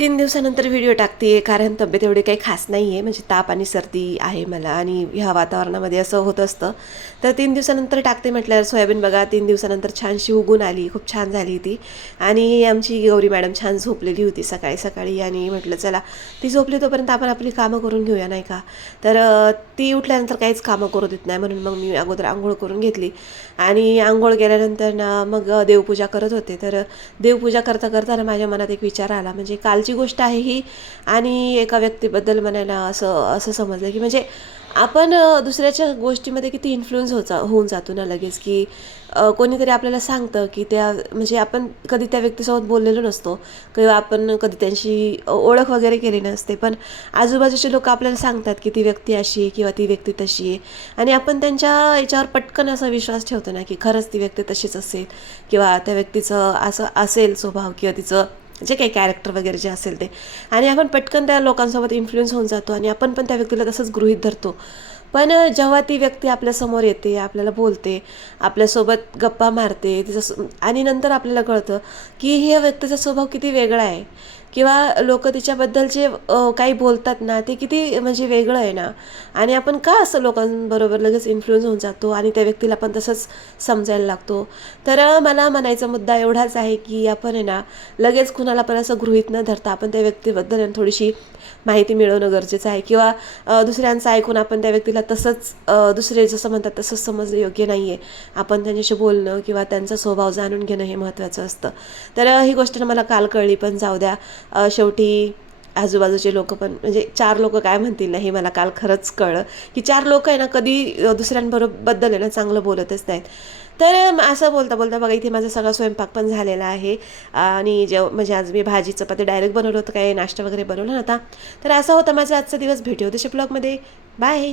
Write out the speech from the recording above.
3 दिवसानंतर व्हिडिओ टाकते कारण तब्येत एवढी काही खास नाही आहे. म्हणजे ताप आणि सर्दी आहे मला आणि ह्या वातावरणामध्ये असं होत असतं. तर 3 दिवसानंतर टाकते म्हटल्यावर सोयाबीन बघा 3 दिवसानंतर छानशी उगून आली. खूप छान झाली ती. आणि आमची गौरी मॅडम छान झोपलेली होती सकाळी सकाळी आणि म्हटलं चला ती झोपली तोपर्यंत आपण आपली कामं करून घेऊया नाही का. तर ती उठल्यानंतर काहीच कामं करू देत नाही म्हणून मग मी अगोदर आंघोळ करून घेतली. आणि आंघोळ केल्यानंतर ना मग देवपूजा करत होते. तर देवपूजा करता करताना माझ्या मनात एक विचार आला. म्हणजे कालची गोष्ट आहे ही आणि एका व्यक्तीबद्दल म्हणायला असं असं समजलं की म्हणजे आपण दुसऱ्याच्या गोष्टीमध्ये किती इन्फ्लुअन्स होऊन जातो ना लगेच की कोणीतरी आपल्याला सांगतं की त्या म्हणजे आपण कधी त्या व्यक्तीसोबत बोललेलो नसतो किंवा आपण कधी त्यांची ओळख वगैरे केली नसते, पण आजूबाजूचे लोक आपल्याला सांगतात की ती व्यक्ती अशी आहे किंवा ती व्यक्ती तशी आहे आणि आपण त्यांच्या याच्यावर पटकन असा विश्वास ठेवतो ना की खरंच ती व्यक्ती तशीच असेल किंवा त्या व्यक्तीचं असं असेल स्वभाव किंवा तिचं जे काही कॅरेक्टर वगैरे जे असेल ते, आणि आपण पटकन त्या लोकांसोबत इन्फ्लुअन्स होऊन जातो आणि आपण पण त्या व्यक्तीला तसंच गृहीत धरतो. पण जेव्हा ती व्यक्ती आपल्यासमोर येते, आपल्याला बोलते, आपल्यासोबत गप्पा मारते आणि नंतर आपल्याला कळतं की ह्या व्यक्तीचा स्वभाव किती वेगळा आहे किंवा लोक तिच्याबद्दल जे काही बोलतात ना ते किती म्हणजे वेगळं आहे ना. आणि आपण का असं लोकांबरोबर लगेच इन्फ्लुअन्स होऊन जातो आणि त्या व्यक्तीला पण तसंच समजायला लागतो. तर मला म्हणायचा मुद्दा एवढाच आहे की आपण आहे ना लगेच कुणाला पण असं गृहीत न धरता आपण त्या व्यक्तीबद्दल थोडीशी माहिती मिळवणं गरजेचं आहे किंवा दुसऱ्यांचं ऐकून आपण त्या व्यक्तीला तसंच दुसरे जसं म्हणतात तसंच समजणं योग्य नाही आहे. आपण त्यांच्याशी बोलणं किंवा त्यांचा स्वभाव जाणून घेणं हे महत्त्वाचं असतं. तर ही गोष्ट मला काल कळली, पण जाऊ द्या. शेवटी आजूबाजूचे लोक पण म्हणजे 4 लोक काय म्हणतील ना हे मला काल खरंच कळलं की 4 लोक आहे ना कधी दुसऱ्यांबरोबद्दल आहे ना चांगलं बोलतच नाहीत. तर असं बोलता बोलता बघा इथे माझा सगळा स्वयंपाक पण झालेला आहे आणि म्हणजे आज मी भाजी चपाती डायरेक्ट बनवलं होतं, काही नाश्ता वगैरे बनवला नव्हता. तर असा होता माझा आजचा दिवस. भेटू उद्याच्या ब्लॉगमध्ये. बाय.